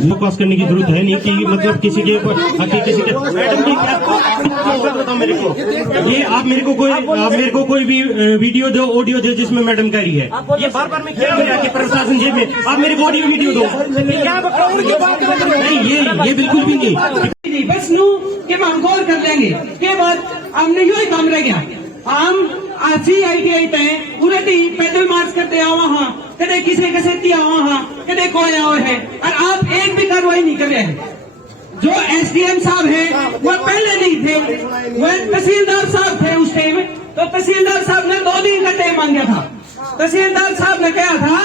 वो पास करने की जरूरत है नहीं कि मतलब किसी के किसी के मैडम की क्या बताओ मेरे को, ये आप मेरे को कोई भी वीडियो दो, ऑडियो दो जिसमें मैडम कह रही है, ये बार बार मैं क्या हो रहा है कि प्रशासन जेब में, आप मेरे को ऑडियो वीडियो दो, नहीं ये बिल्कुल भी नहीं। बस नू के हम गौर कर लेंगे के बाद हमने यू ही काम रह गया। हम CITI तय पूरे दिन पैदल मार्च करते आओ वहाँ, कदे किसी के सेती आओ वहाँ, कदे कोई आओ है, और आप एक भी कार्रवाई नहीं कर रहे हैं। जो SDM साहब है वो पहले नहीं थे, वो तहसीलदार साहब थे उस टाइम, तो तहसीलदार साहब ने 2 दिन का टाइम मांगा था। तहसीलदार साहब ने कहा था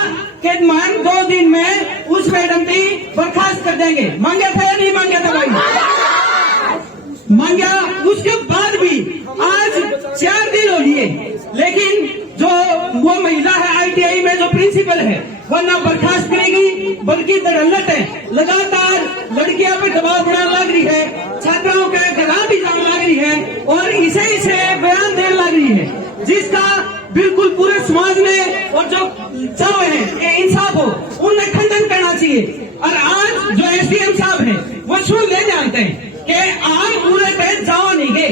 कि मान 2 दिन में उस मैडम की बर्खास्त कर देंगे। मांगा था या नहीं मांगा था भाई? मांगा। उसके बाद भी आज 4 दिन हो लिए, लेकिन जो वो महिला है ITI में जो प्रिंसिपल है वो ना बर्खास्त करेगी, बल्कि दरअलत है, लगातार लड़कियों पे दबाव बनाने लग रही है, छात्राओं के गला भी जाने लग रही है और इसे बयान देने लग रही है, जिसका बिल्कुल पूरे समाज में और जो चाह है कि इंसाफ हो उन्हें खंडन करना चाहिए। और आज जो SDM साहब है वो सुन ले जानते हैं कि आम पूरे पे जाओ नहीं गए,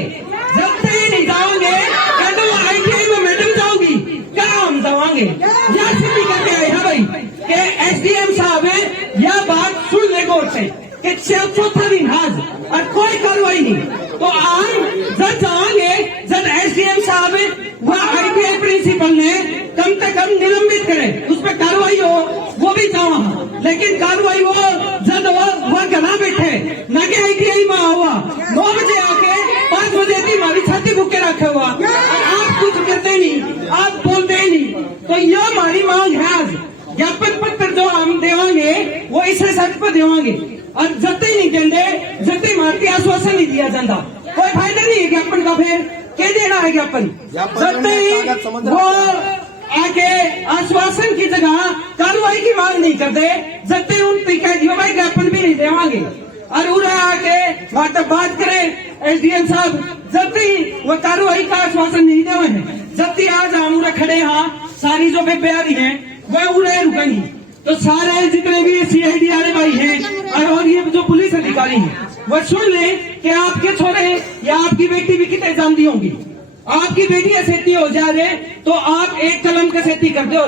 जब तक नहीं जाओगे कहते वो ITI में मैडम जाओगी, क्या हम जाओगे? यह सिद्धि करके आए हैं भाई कि SDM साहब है, यह बात सुनने को होते कि 4था दिन आज और कोई कार्रवाई नहीं। तो आम जब जाओगे, जब SDM साहब वह ITI प्रिंसिपल ने कम से कम निलंबित करे, उस पर कार्रवाई हो, वो भी जाओ, लेकिन कार्रवाई हो जब वह गला बैठे न कि ITI में हुआ 9 बजे आके 5 बजे थी हमारी छाती भूखे रखे हुआ, आप कुछ करते नहीं, आप बोलते नहीं। तो यह हमारी मांग है। आज ज्ञापन पत्र जो हम देवांगे वो इसे सच पर देवांगे, और जब तक नहीं देंगे, जब तक हमारे आश्वासन नहीं दिया जाता, कोई फायदा नहीं है ज्ञापन का। फिर क्या देना है ज्ञापन? जब तक वो आके आश्वासन की जगह कार्रवाई की मांग नहीं करते, जब तक उन कह भाई ज्ञापन भी नहीं देवांगे। और उन्हें आके बात करें SDM साहब, जब तक वो कार्रवाई का आश्वासन नहीं देवे हैं, जब तक आज हम उन्हें खड़े हाँ सारी जो बेबयारी है वह उन्हें रुकेंगी। तो सारे जितने भी CID वाले भाई हैं और ये जो पुलिस अधिकारी हैं वह सुन ले कि आपके छोरे या आपकी बेटी भी कितने जानती होंगी। आपकी बेटी सेती हो जा रहे तो आप एक कलम के सेती कर दो,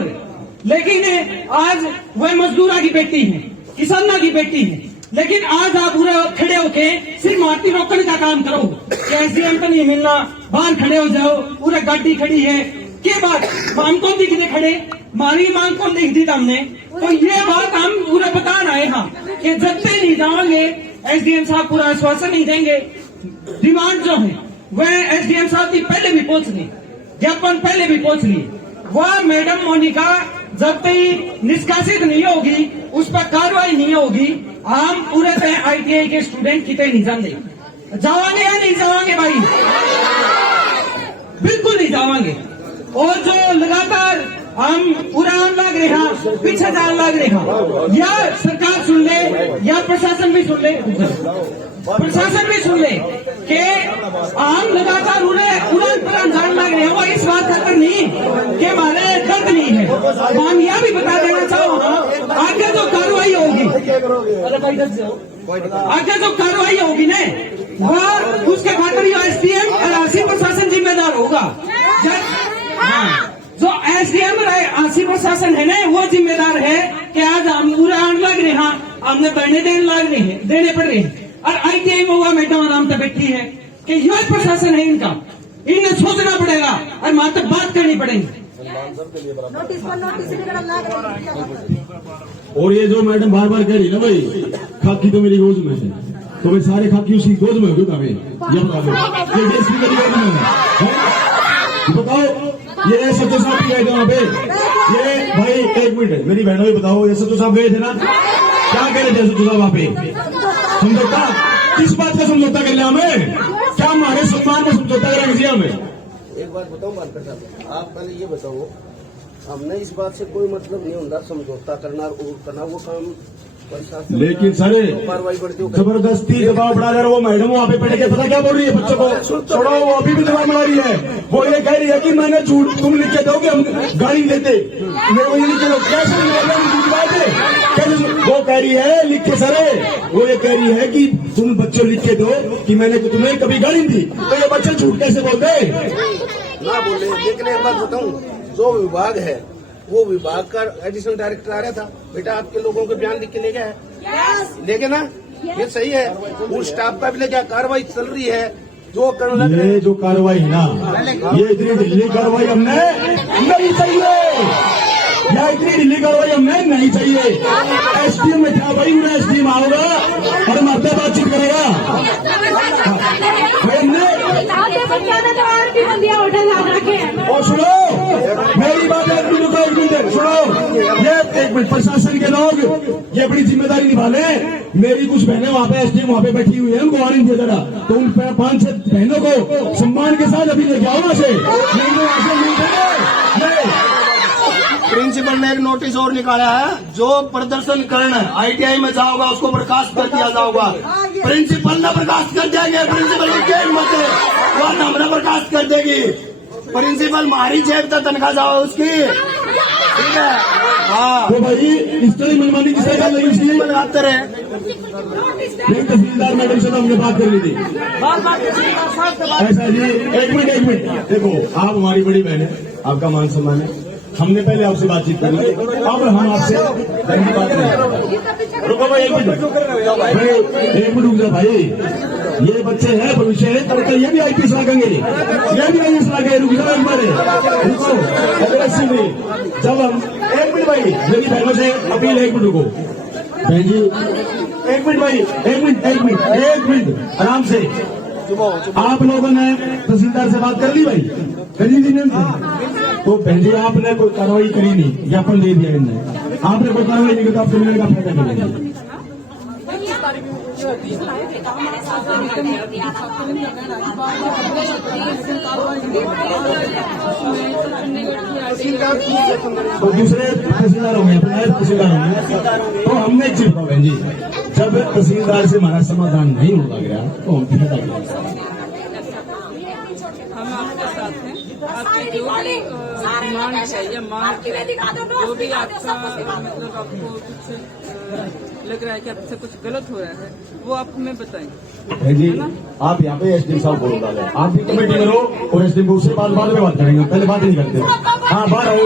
लेकिन आज वह मजदूरा की बेटी है, किसाना की बेटी है, लेकिन आज आप पूरे खड़े होके सिर्फ माटी रोकने का काम करो कि SDM को नहीं मिलना, बाहर खड़े हो जाओ, पूरा गाड़ी खड़ी है के बात हम कौन दिखते खड़े, हमारी मांग कौन दिख दी हमने। तो ये बात हम पूरा बताना है हाँ कि जब तक नहीं जाओगे SDM साहब पूरा आश्वासन नहीं देंगे। डिमांड जो है वह SDM साहब की पहले भी पहुंच ली, ज्ञापन पहले भी पहुंच ली, वह मैडम मोनिका जब तक निष्कासित नहीं होगी, उस पर कार्रवाई नहीं होगी, हम पूरे ITI के स्टूडेंट कितने नहीं जानते। जावांगे या नहीं जावांगे भाई? बिल्कुल नहीं जावांगे। और जो लगातार हम पूरा लग रहे हैं, पीछे जान लग रहे हैं, या सरकार सुन ले या प्रशासन भी सुन ले, प्रशासन भी सुन ले कि हम लगातार उन्हें जान लग रहे हैं। वो इस बात खातर नहीं कि हमारे दर्द नहीं है, हम यह भी बता देना चाहो आगे जो कार्रवाई होगी, आगे जो कार्रवाई होगी ना वह उसके खातर SDM और आसिफ प्रशासन जिम्मेदार होगा। जो SDM आसिफ प्रशासन है ना वो जिम्मेदार है कि आज हम पूरा लग रहे हैं, हमने बढ़ने देने पड़ रहे हैं। और ITI में हुआ मैडम आराम से बैठी है कि यह प्रशासन है इनका, इन्हें सोचना पड़ेगा और मात्र बात करनी पड़ेगी। और ये जो मैडम बार बार कह रही ना भाई खाकी तो मेरी गोद में है, तो भाई सारे खाकी उसी गोद में होगा ये बताओ। ये SHO साहब भी गए थे वहाँ पे, ये भाई एक मिनट मेरी बहनों भी बताओ, SHO साहब गए थे ना, क्या कह रहे थे SHO साहब वहाँ पे? समझौता किस बात का समझौता कर लिया हमें? क्या हमारे सम्मान में समझौता करेंगे हमें? एक बात बताओ मानकर साहब, आप पहले ये बताओ, हमने इस बात से कोई मतलब नहीं होता समझौता करना और करना, वो काम लेकिन सर कार्रवाई बढ़ती हो जबरदस्ती दबाव बढ़ा रहा है। वो मैडम वहाँ पे बैठ के पता क्या बोल रही है बच्चों को, छोड़ो, वो अभी भी दबाव बढ़ा रही है। वो ये कह रही है कि मैंने झूठ, तुम लिख के दो कि हम गाड़ी देते, मेरे को ये लिख के दो। कैसे झूठी बात है? कैसे? वो कह रही है लिख के सर, वो ये कह रही है कि तुम बच्चों लिख के दो कि मैंने तुम्हें कभी गाड़ी दी, तो ये बच्चे झूठ कैसे बोलते? ना बोले। लेकिन एक बात बताऊं, जो विभाग है वो विभाग का एडिशनल डायरेक्टर आ रहा था, बेटा आपके लोगों के बयान लिख के ले गया है, लेके ना, ये सही है। उस स्टाफ का भी ले गया, कार्रवाई चल रही है। जो करने ये जो कार्रवाई है ना, ये इतनी ढिल्ली कार्रवाई हमने नहीं चाहिए, या इतनी ढिल्ली कार्रवाई हमने नहीं चाहिए। एसडीएम में था भाई, उन्हें एसडीएम आओगा और हमारे बातचीत करेगा। और सुनो मेरी बात, एक मिनट सुनो, ये एक मिनट, प्रशासन के लोग ये बड़ी जिम्मेदारी निभा लें। मेरी कुछ बहनें वहाँ पे एसडीएम वहाँ पे बैठी हुई है, उनको वार्निंग दिया जरा, तो उन 5-6 बहनों को सम्मान के साथ अभी लेके आओ वहाँ से, नहीं तो वहाँ से नहीं देंगे। प्रिंसिपल ने एक नोटिस और निकाला है, जो प्रदर्शन करना है आईटीआई में जाओगा उसको बर्खास्त कर दिया जाएगा। प्रिंसिपल ने बर्खास्त कर देंगे, प्रिंसिपल की क्या हिम्मत है, वो हमने बर्खास्त कर देगी। प्रिंसिपल मारी जेब तक तनख्वाह जाओ उसकी, ठीक है। हाँ तो भाई इस तरह मनमानी किसने कर रही इसलिए बनाते रहे। एक तहसीलदार मैडम से तो हमने बात कर ली थी। ऐसा जी, एक मिनट देखो, आप हमारी बड़ी बहन है, आपका मान सम्मान है, हमने पहले आपसे बातचीत कर ली, अब हम आपसे पहली बात नहीं। रुको भाई, एक मिनट रुक जा भाई, ये बच्चे हैं, भविष्य है, कल ये भी आईपीएस लागेंगे, ये भी आईपीएस लागे। रुक जाओ एक बार, रुको जब हम, एक मिनट भाई, मेरी बहनों से अपील, एक मिनट रुको बहन जी, एक मिनट भाई, एक मिनट आराम से। आप लोगों ने तहसीलदार से बात कर ली भाई, करी थी नहीं? तो बहन जी आपने कोई कार्रवाई करी नहीं, ज्ञापन दे दिया इनने, आपने कोई कार्रवाई नहीं की, तो आप मिलने का फायदा करेंगे। तो दूसरे तहसीलदार होंगे, अपने तहसीलदार होंगे, तो हमने एक चीज बताओ बहन जी, जब तहसीलदार से हमारा समाधान नहीं होगा गया तो हम क्या करेंगे? हम आपके साथ हैं, आपकी जो भी डिमांड है या मांग है, जो भी आपका मतलब आपको कुछ लग रहा है कि आपसे कुछ गलत हो रहा है, वो आप हमें बताएंगे जी। आप यहाँ पे एसडीएम साहब बोलो डाले, आप भी कमेटी करो और एसडीएम को उससे बाद में बात करेंगे, पहले बात नहीं करते। हाँ बाहर आओ,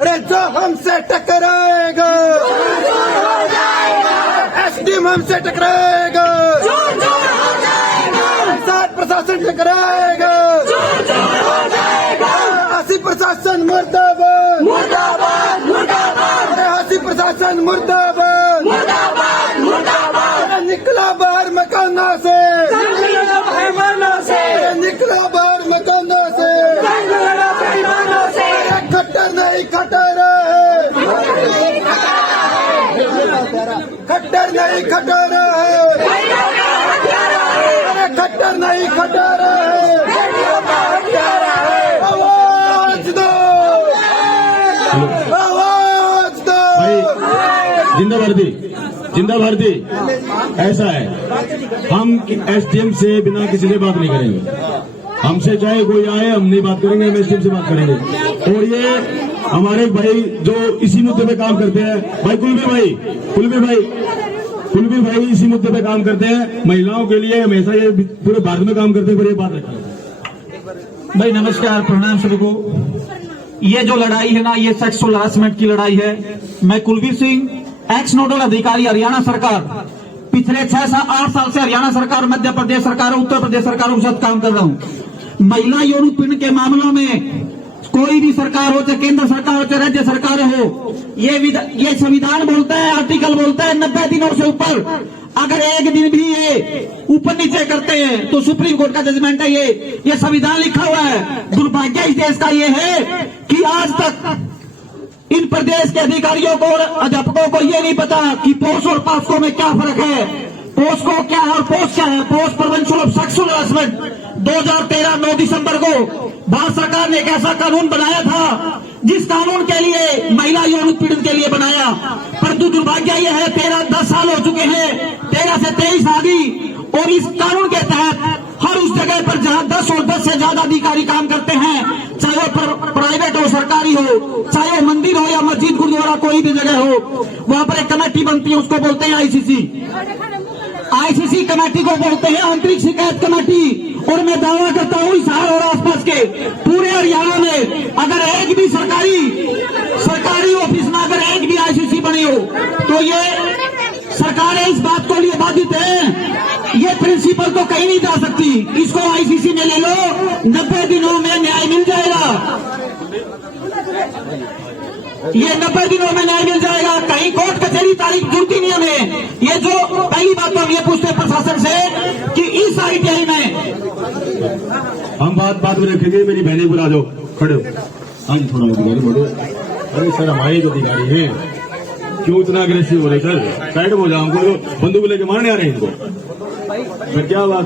अरे जो हमसे टकराएगा एसडीएम हमसे टकराएगा, साथ प्रशासन टकराएगा, हंसी प्रशासन मुर्दाबाद, मुर्दाबाद, मुर्दाबाद, अरे हंसी प्रशासन मुर्दाबाद, मुर्दाबाद, मुर्दाबाद, अरे निकला बाहर मकाना से, निकला बाहर मकाना से, खट्टर नहीं खटर है, खट्टर नहीं खटर है, अरे खट्टर नहीं खटर है, आवाज दो, आवाज दो। जिंदा भारती, जिंदा भारती। ऐसा है, हम एसडीएम से बिना किसी से बात नहीं करेंगे। हमसे चाहे कोई आए, हम नहीं बात करेंगे, हम एसडीएम से बात करेंगे। और ये हमारे भाई जो इसी मुद्दे पे काम करते हैं, भाई कुलबीर भाई इसी मुद्दे पे काम करते हैं, महिलाओं के लिए हमेशा ये पूरे भारत में काम करते हैं। पर ये बात रखिए भाई। नमस्कार, प्रणाम सभी को। ये जो लड़ाई है ना, ये सेक्सुअल हरासमेंट की लड़ाई है। मैं कुलबीर सिंह, एक्स नोडल अधिकारी हरियाणा सरकार, पिछले 6-8 साल से हरियाणा सरकार, मध्य प्रदेश सरकार, उत्तर प्रदेश सरकारों के साथ काम कर रहा हूँ। महिला यौन उत्पीड़न के मामलों में कोई भी सरकार हो, चाहे केंद्र सरकार हो, चाहे राज्य सरकार हो, ये संविधान बोलता है, आर्टिकल बोलता है 90 दिनों से ऊपर अगर एक दिन भी ये ऊपर नीचे करते हैं तो सुप्रीम कोर्ट का जजमेंट है। ये संविधान लिखा हुआ है। दुर्भाग्य इस देश का ये है कि आज तक इन प्रदेश के अधिकारियों को और अध्यापकों को ये नहीं पता कि पोस्ट और पास्को में क्या फर्क है। पोस्को क्या है और पोस्ट क्या है? Post prevention of sexual harassment 2013 9 दिसंबर को भारत सरकार ने एक ऐसा कानून बनाया था जिस कानून के लिए महिला यौन उत्पीड़न के लिए बनाया, परंतु दुर्भाग्य यह है 10 साल हो चुके हैं, 13 से 23 आ गई और इस कानून के तहत हर उस जगह पर जहां 10 और 10 से ज्यादा अधिकारी काम करते हैं, चाहे वो प्राइवेट हो, सरकारी हो, चाहे वो मंदिर हो या मस्जिद, गुरुद्वारा, कोई भी जगह हो, वहां पर एक कमेटी बनती है, उसको बोलते हैं आईसीसी कमेटी को बोलते हैं आंतरिक शिकायत कमेटी। और मैं दावा करता हूं इस हार और आसपास के पूरे हरियाणा में अगर एक भी सरकारी ऑफिस में अगर एक भी आईसीसी बनी हो तो ये सरकारें इस बात को लिए बाधित है। ये प्रिंसिपल तो कहीं नहीं जा सकती, इसको आईसीसी में ले लो, 90 दिनों में न्याय मिल जाएगा। ये 90 दिनों में न्याय मिल जाएगा। कहीं कोर्ट कचहरी तारीख जुड़ती नहीं हमें। ये जो पहली बात तो हम ये पूछते हैं प्रशासन से कि इस आईटीआई में हम बात में रखेंगे। मेरी बहने बुला दो, खड़े हो। हाँ जी, थोड़ा अधिकारी बोलो। अरे सर, हमारे जो अधिकारी हैं क्यों इतना अग्रेसिव हो रहे सर? साइड हो जाओ, उनको बंदूक लेके मारने आ रहे हैं इनको। फिर क्या बात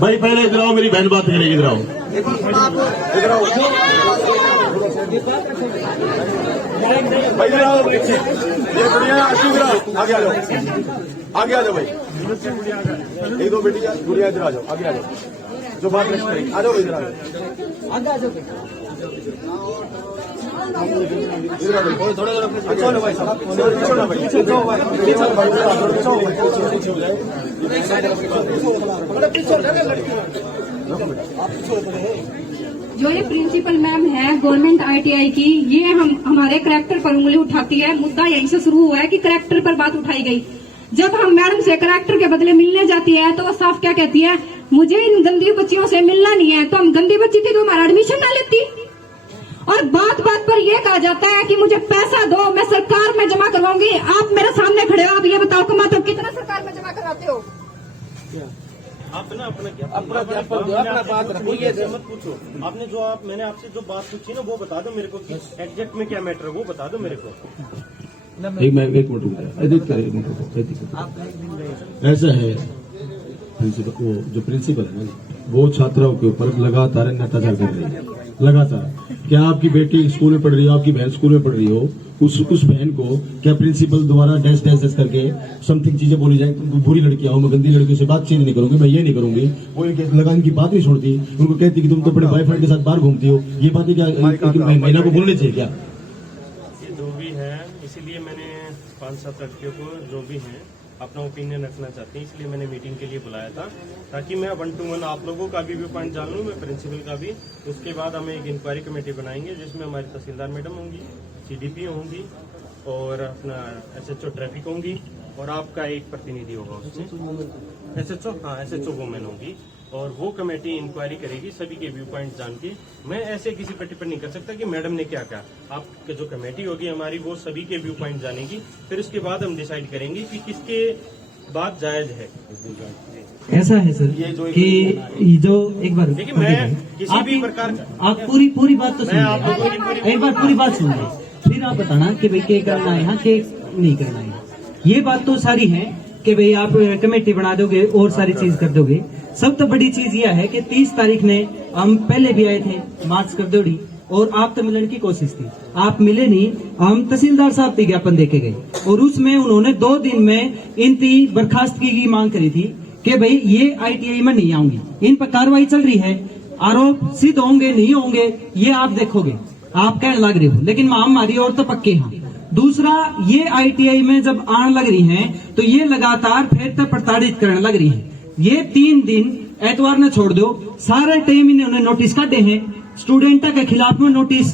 भाई? पहले इधर आओ, मेरी बहन बात करेगी। इधर आओ, इधर आओ भाई, इधर आओ। ये गुड़िया आगे आ जाओ, आगे आ जाओ भाई। एक दो बेटी गुड़िया इधर आ जाओ, आगे आ जाओ। जो बात करेंगे आ जाओ, इधर आ जाओ, थोड़ा भाई साहब, जो ये प्रिंसिपल मैम है गवर्नमेंट आईटीआई की, ये हमारे करैक्टर पर उंगली उठाती है। मुद्दा यहीं से शुरू हुआ है कि करैक्टर पर बात उठाई गई। जब हम मैडम से करैक्टर के बदले मिलने जाती है तो वो साफ क्या कहती है, मुझे इन गंदी बच्चियों से मिलना नहीं है। तो हम गंदी बच्ची थी तो हमारा एडमिशन ना लेती। और बात पर यह कहा जाता है कि मुझे पैसा दो, मैं सरकार में जमा करवाऊंगी। आप मेरे सामने खड़े हो, आप ये बताओ कमा तो कितना सरकार में जमा करवाते हो? आप ना अपना बात रखो, ये मत पूछो। आपने जो मैंने आपसे जो बात पूछी ना वो बता दो मेरे को कि एग्जैक्ट में क्या मैटर है, वो बता दो मेरे को। एक मिनट ऐसा है, प्रिंसिपल वो जो प्रिंसिपल है ना, वो छात्राओं के ऊपर लगातार अत्याचार कर रही है, लगातार। क्या आपकी बेटी स्कूल में पढ़ रही हो, आपकी बहन स्कूल में पढ़ रही हो, उस बहन को क्या प्रिंसिपल द्वारा डैश करके समथिंग चीजें बोली जाए, तुम बुरी लड़कियां हो, मैं गंदी लड़कियों से बातचीत नहीं करूंगी, मैं ये नहीं करूंगी, वो लगा इनकी बात नहीं छोड़ती, उनको कहती कि तुम तो अपने बॉयफ्रेंड के साथ बाहर घूमती हो। ये बातें क्या महिला को बोलनी चाहिए क्या? ये जो भी है, इसीलिए मैंने 5-7 लड़कियों को जो भी है अपना ओपिनियन रखना चाहती हैं, इसलिए मैंने मीटिंग के लिए बुलाया था, ताकि मैं 1 to 1 आप लोगों का भी पॉइंट जान लूँ, मैं प्रिंसिपल का भी। उसके बाद हम एक इंक्वायरी कमेटी बनाएंगे जिसमें हमारी तहसीलदार मैडम होंगी, CDP होंगी और अपना SHO ट्रैफिक होंगी और आपका एक प्रतिनिधि होगा उससे SHO वुमेन होगी और वो कमेटी इंक्वायरी करेगी सभी के व्यू पॉइंट जान के। मैं ऐसे किसी पर टिप्पणी नहीं कर सकता कि मैडम ने क्या कहा। आपकी जो कमेटी होगी हमारी वो सभी के व्यू पॉइंट जानेगी, फिर उसके बाद हम डिसाइड करेंगे कि किसके बात जायज है। ऐसा है सर कि जो एक बार देखिए मैं किसी भी प्रकार आप पूरी बात तो मैं आपको सुनिए, एक बार पूरी बात सुनिए, फिर आप बताना कि भाई क्या करना है यहाँ के नहीं करना है। ये बात तो सारी है कि भाई आप कमेटी बना दोगे और सारी चीज कर दोगे। सब तो बड़ी चीज यह है कि 30 तारीख ने हम पहले भी आए थे मार्च कर दोड़ी और आप तो मिलने की कोशिश थी, आप मिले नहीं। हम तहसीलदार साहब विज्ञापन देके गए और उसमें उन्होंने 2 दिन में इनकी बर्खास्तगी की मांग करी थी कि भाई ये ITI में नहीं आऊंगी। इन पर कार्रवाई चल रही है, आरोप सिद्ध होंगे नहीं होंगे ये आप देखोगे, आप कहने लग रहे हो, लेकिन हमारी और तो पक्के हैं। दूसरा, ये ITI में जब आने लग रही हैं तो ये लगातार फिर तक प्रताड़ित करने लग रही हैं। ये 3 दिन एतवार ने छोड़ दो, सारे टाइम इन्होंने नोटिस काटे हैं। स्टूडेंट के खिलाफ में नोटिस,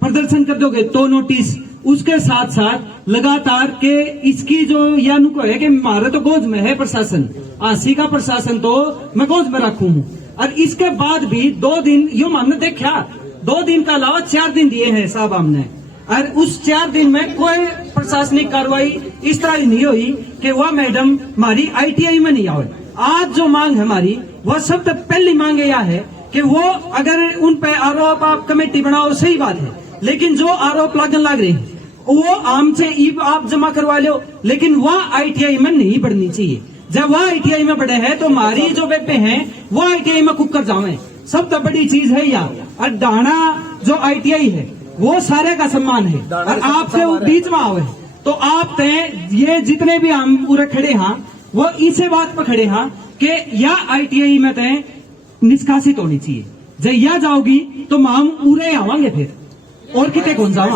प्रदर्शन कर दोगे तो नोटिस, उसके साथ साथ लगातार के इसकी जो या नुको है कि हमारे तो गोद में है प्रशासन, आसी का प्रशासन तो मैं गोद में रखू हूँ। और इसके बाद भी 2 दिन यो हमने देखा, 2 दिन का अलावा 4 दिन दिए हैं साहब हमने, और उस 4 दिन में कोई प्रशासनिक कार्रवाई इस तरह नहीं हुई कि वह मैडम हमारी ITI में नहीं आवे। आज जो मांग है हमारी, वह सबसे पहली मांग यह है कि वो अगर उन पे आरोप आप कमेटी बनाओ सही बात है, लेकिन जो आरोप लगन लग रहे हैं वो हमसे आप जमा करवा लो, लेकिन वह ITI में नहीं बढ़नी चाहिए। जब वह ITI में बढ़े हैं तो हमारी जो बेपे हैं वो ITI में कुकर जावे। सब तो बड़ी चीज है यार। और डाना जो ITI है वो सारे का सम्मान है, और आपसे वो बीच में आवे तो आप ये जितने भी हम पूरे खड़े हैं वो इसे बात पर खड़े हैं कि या ITI में तय निष्कासित होनी चाहिए। जब या जाओगी तो हम पूरे आवांगे फिर, और कितने कौन जावा। एक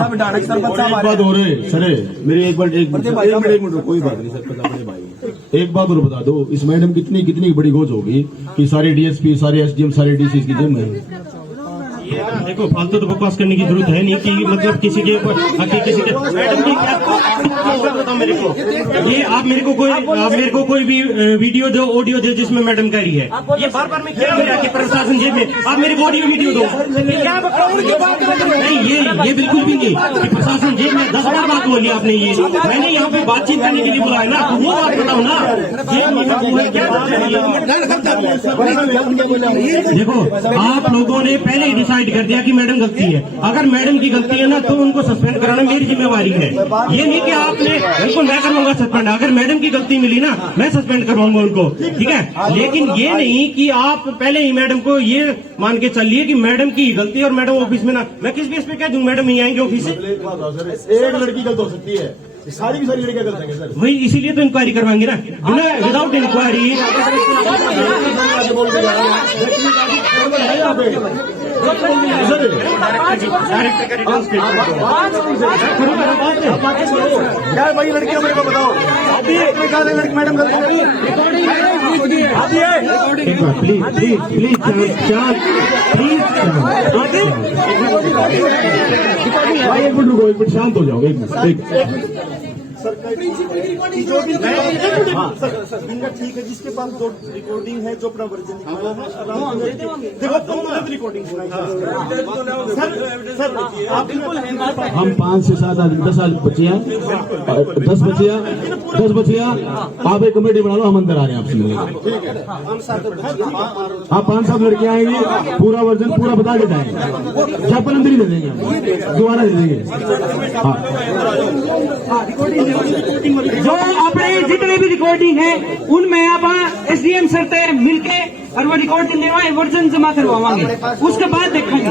बात हो रहे सर, मेरी एक मिनट कोई बात नहीं सर, बड़े भाई एक बात और बता दो, इस मैडम कितनी बड़ी गोज होगी कि सारे DSP सारे SDM सारे DC की जिम है। ये ना देखो, फालतू तो बकवास करने की जरूरत है नहीं कि मतलब किसी के मैडम की क्या बताओ मेरे को। ये आप मेरे को कोई भी वीडियो दो, ऑडियो दो जिसमें मैडम कह रही है, ये बार मैं कह रहा कि प्रशासन जेब में, आप मेरे को ऑडियो वीडियो दो। नहीं ये बिल्कुल भी नहीं कि प्रशासन जेब में 10 बार बात बोली आपने। ये मैंने यहाँ पे बातचीत करने के लिए बुलाया ना, तो वो बात बताओ ना। देखो, आप लोगों ने पहले ही डिसाइड कर दिया कि मैडम गलती है। अगर मैडम की गलती है ना तो उनको सस्पेंड कराना मेरी जिम्मेवारी है। ये नहीं कि आपने बिल्कुल मैं करूंगा सस्पेंड, अगर मैडम की गलती मिली ना मैं सस्पेंड करवाऊंगा उनको, ठीक है। लेकिन ये नहीं कि आप पहले ही मैडम को ये मान के चलिए कि मैडम की गलती और मैडम ऑफिस में ना, मैं किस बेस पे कह दूं मैडम नहीं आएंगे ऑफिस से। एक लड़की गलत हो सकती है, सारी की सारी लड़कियां गलत है सर। वही इसीलिए तो इंक्वायरी करवाएंगे ना, बिना विदाउट इंक्वायरी। यार वही लड़कियां मेरे को बताओ, लड़की मैडम एक मिनट रुको, एक मिनट शांत हो जाओ, एक मिनट। जो भी इनका ठीक है, जिसके पास जो रिकॉर्डिंग है जो अपना वर्जन देखो रिकॉर्डिंग सर आप हम 5 से 7 आदमी 10 बच्चियां 10 बच्चियां आप एक कमेटी बना लो, हम अंदर आ रहे हैं आपसे। आप 5-7 लड़कियां आएंगी, पूरा वर्जन पूरा बता के जाएंगे, चप्पल अंदर ही दे देंगे, दोबारा दे देंगे। जो अपने जितने भी रिकॉर्डिंग है उनमें आप SDM सर से मिलके और वो रिकॉर्डिंग लेवाएं, वर्जन जमा करवाएंगे, उसके बाद देखेंगे।